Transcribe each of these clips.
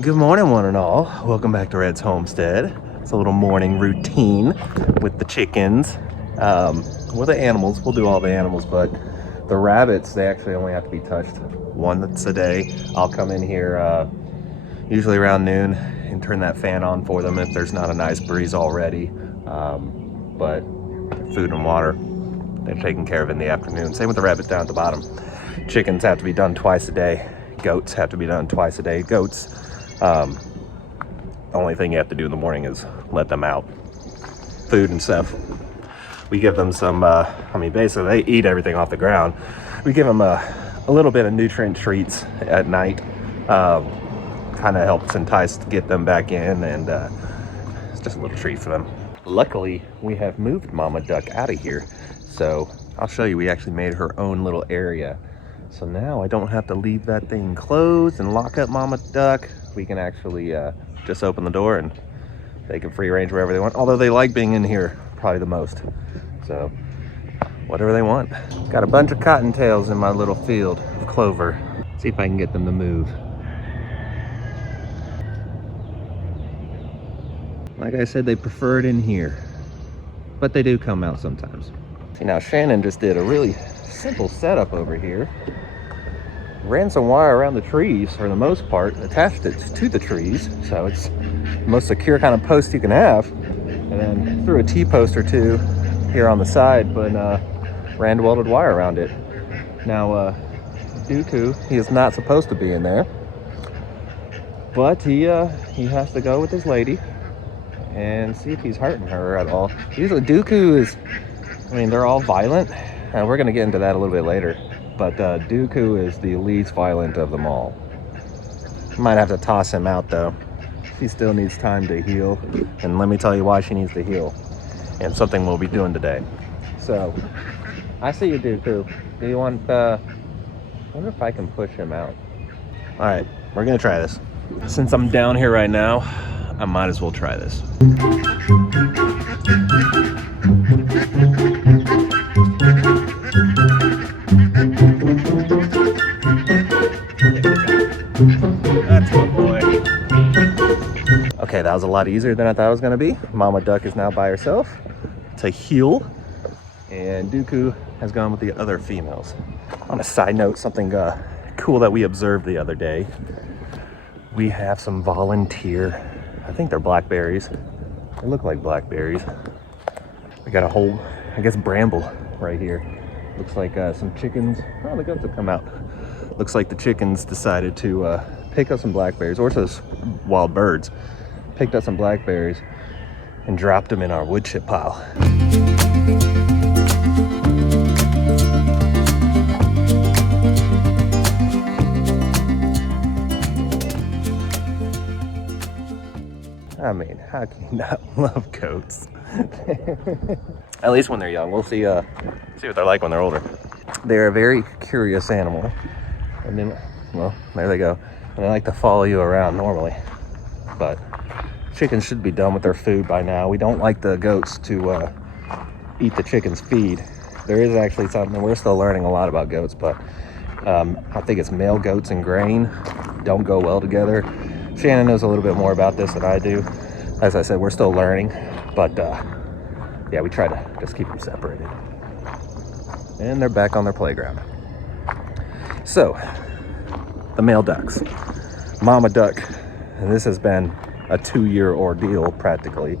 Good morning, one and all. Welcome back to Red's Homestead. It's a little morning routine with the chickens. Well, the animals, we'll do all the animals, but the rabbits, they actually only have to be touched once a day. I'll come in here usually around noon and turn that fan on for them if there's not a nice breeze already. But food and water, they're taken care of in the afternoon. Same with the rabbits down at the bottom. Chickens have to be done twice a day. Goats have to be done twice a day. Goats, the only thing you have to do in the morning is let them out. Food and stuff. We give them some, basically they eat everything off the ground. We give them a little bit of nutrient treats at night. Kind of helps entice to get them back in, and it's just a little treat for them. Luckily, we have moved Mama Duck out of here. So I'll show you, we actually made her own little area. So now I don't have to leave that thing closed and lock up Mama Duck. We can actually just open the door and they can free range wherever they want. Although they like being in here probably the most. So whatever they want. Got a bunch of cottontails in my little field of clover. See if I can get them to move. Like I said, they prefer it in here, but they do come out sometimes. See, now Shannon just did a really simple setup over here. Ran some wire around the trees for the most part, attached it to the trees, so it's the most secure kind of post you can have, and then threw a T-post or two here on the side, but ran welded wire around it. Now Dooku, he is not supposed to be in there, but he has to go with his lady and see if he's hurting her at all. Usually Dooku is, they're all violent, and we're going to get into that a little bit later. But Dooku is the least violent of them all. Might have to toss him out though. She still needs time to heal. And let me tell you why she needs to heal. And something we'll be doing today. So, I see you, Dooku. Do you want, I wonder if I can push him out. Alright, we're gonna try this. Since I'm down here right now, I might as well try this. That's my boy. Okay, that was a lot easier than I thought it was going to be. Mama Duck is now by herself to heal, and Dooku has gone with the other females. On a side note, something cool that we observed the other day. We have some volunteer, I think they're blackberries. They look like blackberries. We got a whole, I guess, bramble right here. Looks like some chickens. Oh, the goats have come out. Looks like the chickens decided to pick up some blackberries, or those wild birds picked up some blackberries and dropped them in our wood chip pile. How can you not love goats? At least when they're young. We'll see what they're like when they're older. They're a very curious animal. And then, well, there they go. And they like to follow you around normally. But chickens should be done with their food by now. We don't like the goats to eat the chickens' feed. There is actually something, we're still learning a lot about goats, but I think it's male goats and grain don't go well together. Shannon knows a little bit more about this than I do. As I said, we're still learning, but yeah, we try to just keep them separated. And they're back on their playground. So, the male ducks. Mama Duck and this has been a 2-year ordeal practically.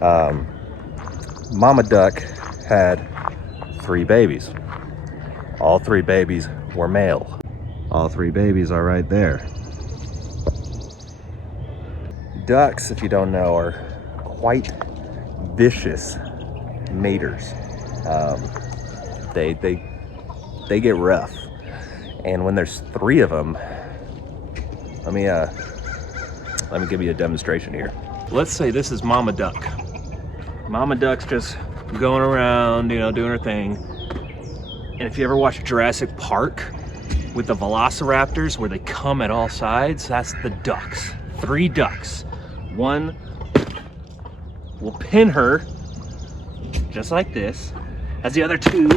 Mama duck had 3 babies. All 3 babies were male. All 3 babies are right there. Ducks, if you don't know, are quite vicious maters. They get rough, and when there's 3 of them, let me give you a demonstration here. Let's say this is Mama Duck. Mama Duck's just going around, you know, doing her thing. And if you ever watch Jurassic Park with the velociraptors where they come at all sides, that's the ducks. 3 ducks. One will pin her just like this, as the other 2.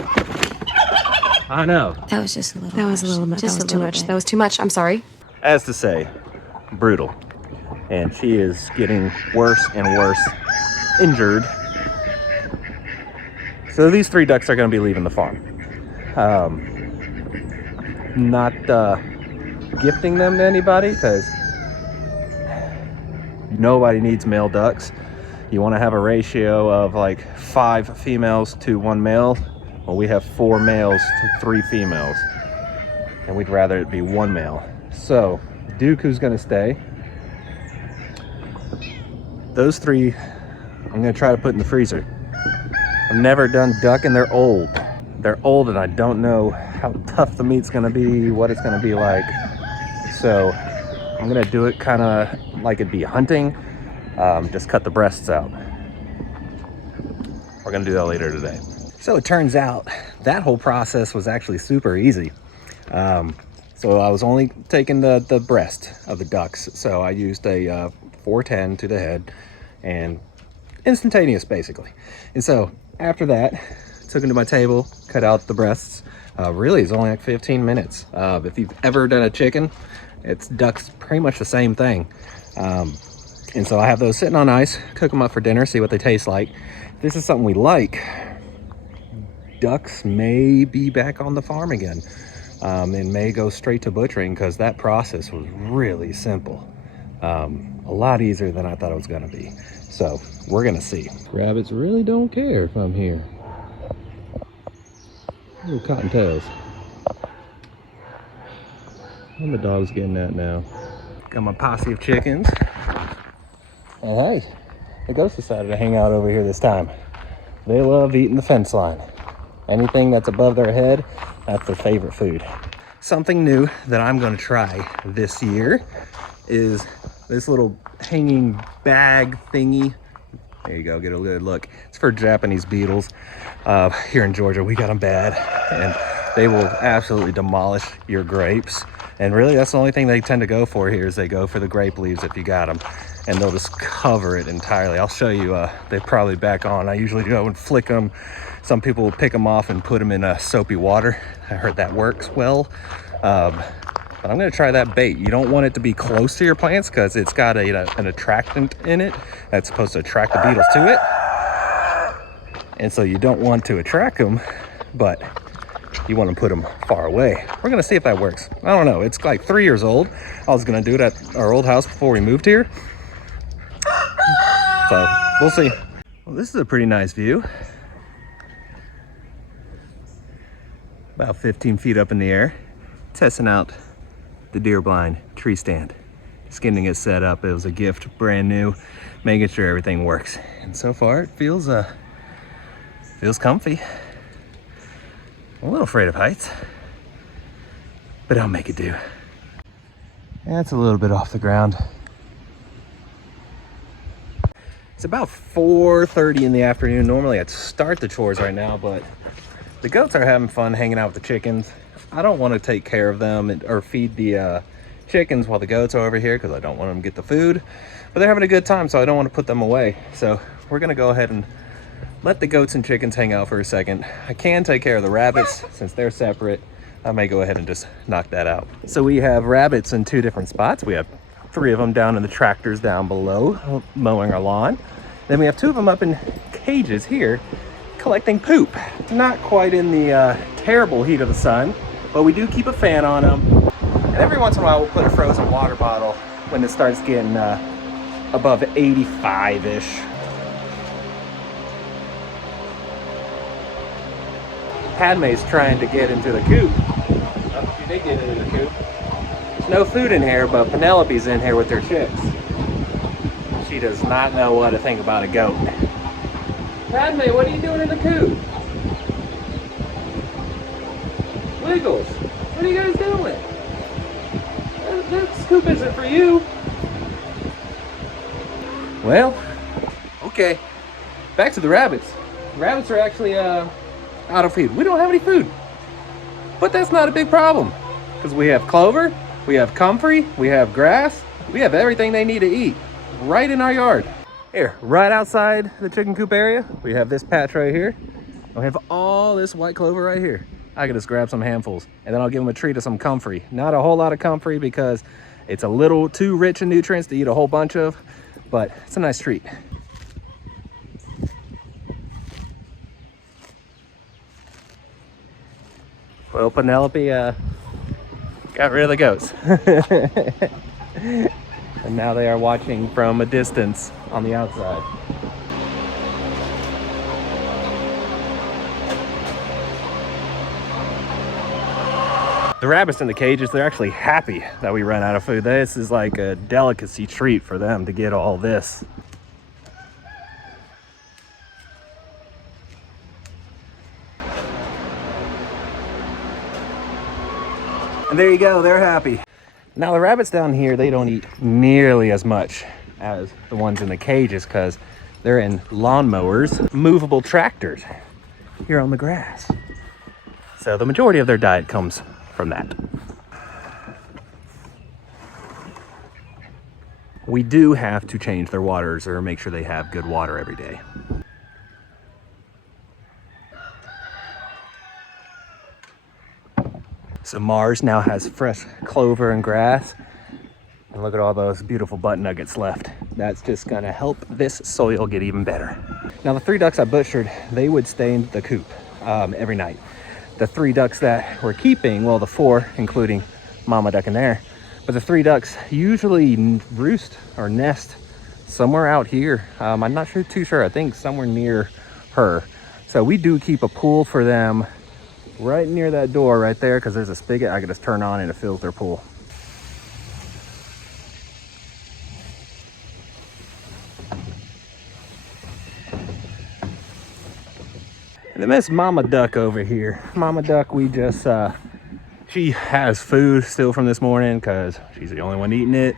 I know. That was just a little. That was a little much. That was too much. That was too much. I'm sorry. As to say, brutal. And she is getting worse and worse injured. So these 3 ducks are going to be leaving the farm. Not gifting them to anybody, because nobody needs male ducks. You want to have a ratio of like 5 females to 1 male. Well, we have 4 males to 3 females, and we'd rather it be 1 male. So Dooku's going to stay. Those 3 I'm going to try to put in the freezer. I've never done duck, and they're old. They're old, and I don't know how tough the meat's going to be, what it's going to be like. So I'm going to do it kind of like it'd be hunting. Just cut the breasts out. We're going to do that later today. So it turns out that whole process was actually super easy. So I was only taking the breast of the ducks. So I used a 410 to the head, and instantaneous basically. And so after that, took them to my table, cut out the breasts. Really, it's only like 15 minutes. If you've ever done a chicken, it's ducks, pretty much the same thing. And so I have those sitting on ice, cook them up for dinner, see what they taste like. If this is something we like, ducks may be back on the farm again, and may go straight to butchering, because that process was really simple. A lot easier than I thought it was gonna be. So we're gonna see. Rabbits really don't care if I'm here. Little cottontails. And the dog's getting that now. Got my posse of chickens. Oh, hey, the ghost decided to hang out over here this time. They love eating the fence line. Anything that's above their head, that's their favorite food. Something new that I'm gonna try this year is this little hanging bag thingy. There you go, get a good look. It's for Japanese beetles. Here in Georgia, we got them bad, and they will absolutely demolish your grapes. And really, that's the only thing they tend to go for here, is they go for the grape leaves if you got them, and they'll just cover it entirely. I'll show you, they're probably back on. I usually go and flick them. Some people will pick them off and put them in soapy water. I heard that works well. But I'm gonna try that bait. You don't want it to be close to your plants, because it's got an attractant in it that's supposed to attract the beetles to it. And so you don't want to attract them, but you want to put them far away. We're gonna see if that works. I don't know, it's like 3 years old. I was gonna do it at our old house before we moved here. So we'll see. Well, this is a pretty nice view. About 15 feet up in the air, testing out the deer blind tree stand. Just getting it set up. It was a gift, brand new, making sure everything works. And so far it feels comfy. I'm a little afraid of heights, but I'll make it do. That's a little bit off the ground. It's about 4:30 in the afternoon. Normally I'd start the chores right now, but the goats are having fun hanging out with the chickens. I don't want to take care of them or feed the chickens while the goats are over here, because I don't want them to get the food. But they're having a good time, so I don't want to put them away. So we're gonna go ahead and let the goats and chickens hang out for a second. I can take care of the rabbits since they're separate. I may go ahead and just knock that out. So we have rabbits in 2 different spots. We have 3 of them down in the tractors down below mowing our lawn. Then we have 2 of them up in cages here collecting poop. Not quite in the terrible heat of the sun, but we do keep a fan on them. And every once in a while we'll put a frozen water bottle when it starts getting above 85-ish. Padme's trying to get into the coop. Oh, she did get into the coop. There's no food in here, but Penelope's in here with her chicks. She does not know what to think about a goat. Padme, what are you doing in the coop? Wiggles, what are you guys doing? This coop isn't for you. Well, okay. Back to the rabbits. The rabbits are actually out of food. We don't have any food. But that's not a big problem. Because we have clover, we have comfrey, we have grass, we have everything they need to eat right in our yard. Here, right outside the chicken coop area, we have this patch right here. We have all this white clover right here. I can just grab some handfuls and then I'll give them a treat of some comfrey. Not a whole lot of comfrey because it's a little too rich in nutrients to eat a whole bunch of, but it's a nice treat. Well, Penelope got rid of the goats. And now they are watching from a distance on the outside. The rabbits in the cages, they're actually happy that we ran out of food. This is like a delicacy treat for them to get all this. And there you go, they're happy. Now the rabbits down here, they don't eat nearly as much as the ones in the cages because they're in lawnmowers, movable tractors here on the grass. So the majority of their diet comes from that. We do have to change their waters or make sure they have good water every day. So Mars now has fresh clover and grass. And look at all those beautiful butt nuggets left. That's just gonna help this soil get even better. Now the 3 ducks I butchered, they would stay in the coop every night. The 3 ducks that we're keeping, well, the 4, including mama duck in there, but the 3 ducks usually roost or nest somewhere out here. I'm not too sure, I think somewhere near her. So we do keep a pool for them right near that door right there because there's a spigot I can just turn on and it fills their pool. And then Miss Mama Duck over here. Mama Duck, we just, she has food still from this morning because she's the only one eating it.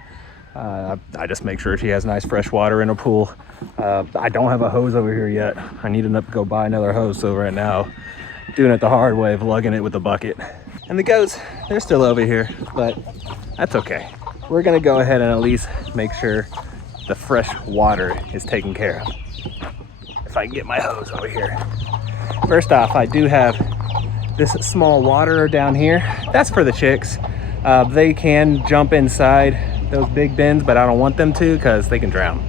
I just make sure she has nice fresh water in her pool. I don't have a hose over here yet. I need to go buy another hose, so right now, doing it the hard way of lugging it with a bucket. And the goats, they're still over here, but that's okay. We're gonna go ahead and at least make sure the fresh water is taken care of. If I can get my hose over here. First off, I do have this small waterer down here. That's for the chicks. They can jump inside those big bins, but I don't want them to because they can drown.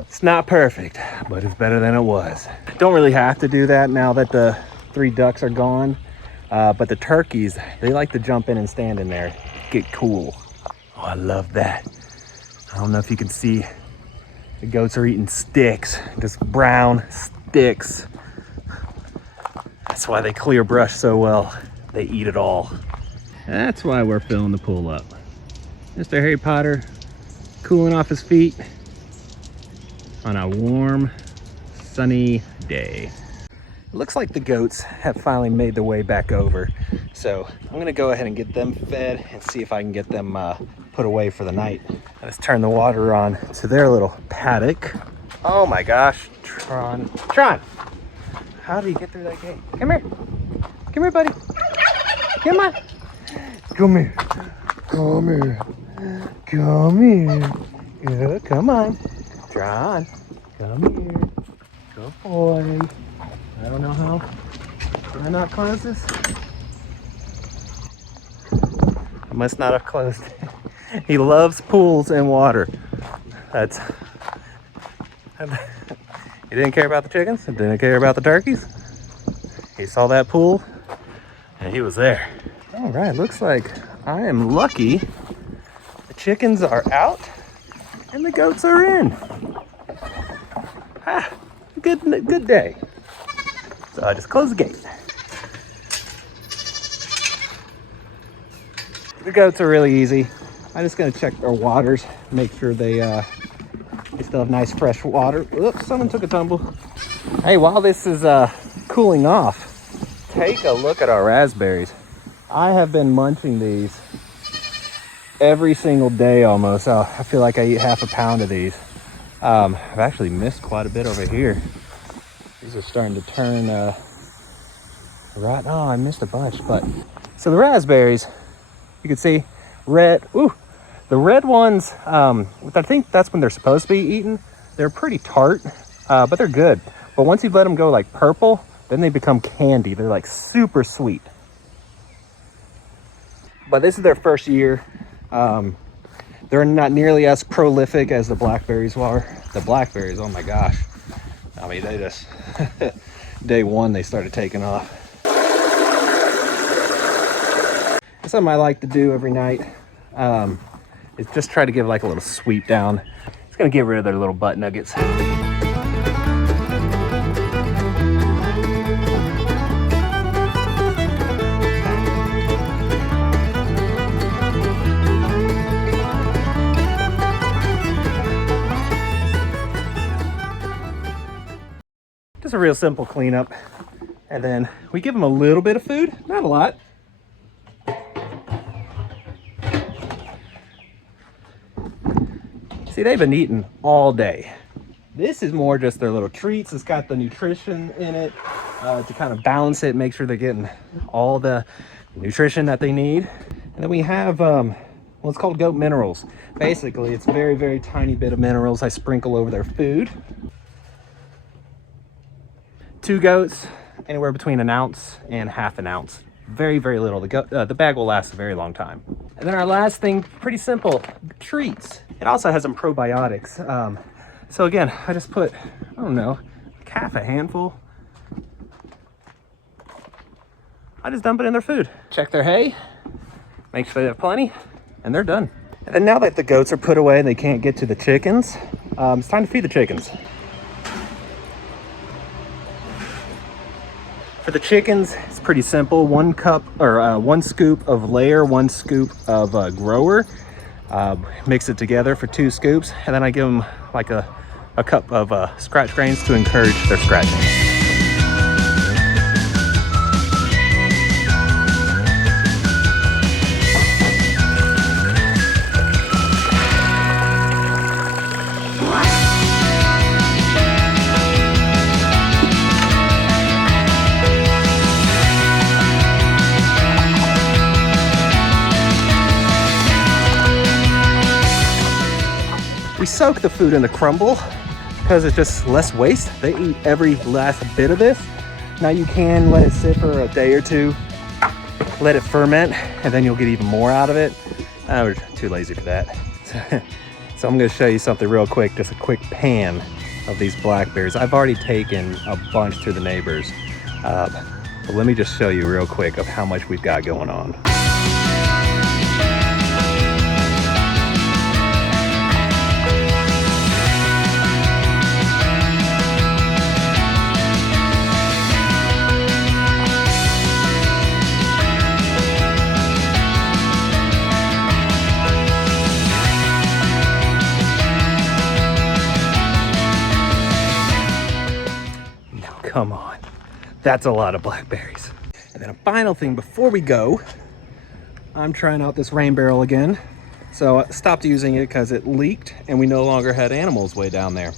It's not perfect, but it's better than it was. Don't really have to do that now that the 3 ducks are gone, but the turkeys, they like to jump in and stand in there, get cool. Oh, I love that. I don't know if you can see, the goats are eating sticks, just brown sticks. That's why they clear brush so well. They eat it all. That's why we're filling the pool up. Mr. Harry Potter cooling off his feet on a warm, sunny day. It looks like the goats have finally made their way back over. So I'm gonna go ahead and get them fed and see if I can get them put away for the night. Let's turn the water on to their little paddock. Oh my gosh, Tron. How do you get through that gate? Come here. Come here, buddy. Come on. Come here. Come here. Come here. Yeah, come on. Tron, come here. Good boy. I don't know how. Did I not close this? I must not have closed it. He loves pools and water. That's... He didn't care about the chickens. Didn't care about the turkeys. He saw that pool and he was there. All right, looks like I am lucky. The chickens are out and the goats are in. Ah, good day. So I just close the gate. The goats are really easy. I'm just gonna check their waters, make sure they still have nice fresh water. Oops, someone took a tumble. Hey, while this is cooling off, take a look at our raspberries. I have been munching these every single day almost. I feel like I eat half a pound of these. I've actually missed quite a bit over here. These are starting to turn right. Oh, I missed a bunch, but so the raspberries, you can see red. Ooh, the red ones, I think that's when they're supposed to be eaten. They're pretty tart, but they're good. But once you let them go like purple, then they become candy. They're like super sweet. But this is their first year. They're not nearly as prolific as the blackberries were. The blackberries, oh my gosh. I mean, they just, day one, they started taking off. Something I like to do every night is just try to give like a little sweep down. It's gonna get rid of their little butt nuggets. Just a real simple cleanup. And then we give them a little bit of food, not a lot. See, they've been eating all day. This is more just their little treats. It's got the nutrition in it to kind of balance it, make sure they're getting all the nutrition that they need. And then we have what's called goat minerals. Basically, it's a very, very tiny bit of minerals I sprinkle over their food. 2 goats, anywhere between an ounce and half an ounce. Very, very little. The bag will last a very long time. And then our last thing, pretty simple, treats. It also has some probiotics. So again, I just put, I don't know, like half a handful. I just dump it in their food. Check their hay, make sure they have plenty, and they're done. And then now that the goats are put away and they can't get to the chickens, it's time to feed the chickens. For the chickens, it's pretty simple. 1 cup or 1 scoop of layer, 1 scoop of grower. Mix it together for 2 scoops, and then I give them like a cup of scratch grains to encourage their scratching. We soak the food in the crumble because it's just less waste. They eat every last bit of this. Now you can let it sit for a day or 2, let it ferment, and then you'll get even more out of it. We're too lazy for that. So I'm gonna show you something real quick, just a quick pan of these blackberries. I've already taken a bunch to the neighbors. But let me just show you real quick of how much we've got going on. Come on, that's a lot of blackberries. And then a final thing before we go, I'm trying out this rain barrel again. So I stopped using it because it leaked and we no longer had animals way down there.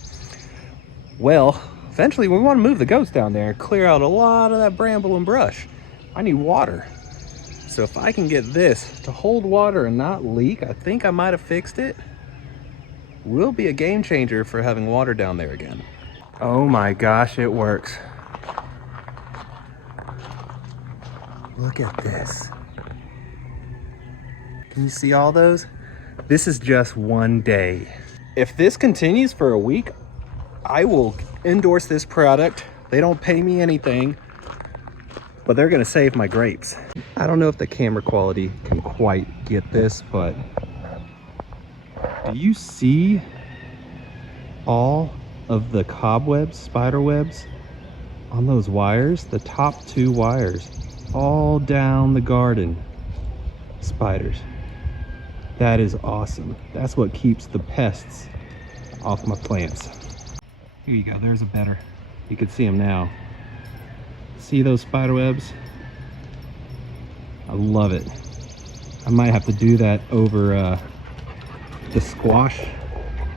Well, eventually we want to move the goats down there and clear out a lot of that bramble and brush. I need water. So if I can get this to hold water and not leak, I think I might have fixed it. Will be a game changer for having water down there again. Oh my gosh, it works. Look at this. Can you see all those? This is just 1 day. If this continues for a week, I will endorse this product. They don't pay me anything. but they're gonna save my grapes. I don't know if the camera quality can quite get this, but do you see all of the cobwebs, spider webs on those wires? The top 2 wires, all down the garden. Spiders. That is awesome. That's what keeps the pests off my plants. Here you go, there's a better. You can see them now. See those spider webs? I love it. I might have to do that over the squash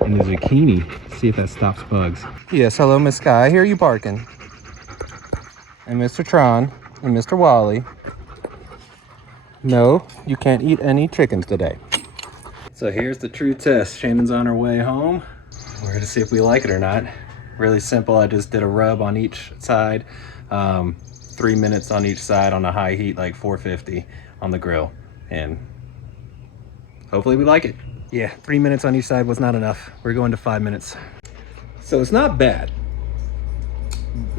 and the zucchini. See if that stops bugs. Yes, hello, Miss Sky. I hear you barking. And Mr. Tron and Mr. Wally. No, you can't eat any chickens today. So here's the true test. Shannon's on her way home. We're gonna see if we like it or not. Really simple. I just did a rub on each side. 3 minutes on each side on a high heat, like 450 on the grill. And hopefully we like it. Yeah, 3 minutes on each side was not enough. We're going to 5 minutes. So it's not bad.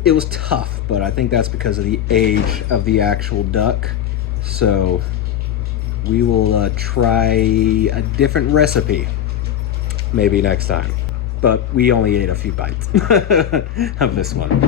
It was tough, but I think that's because of the age of the actual duck. So we will try a different recipe maybe next time. But we only ate a few bites of this one.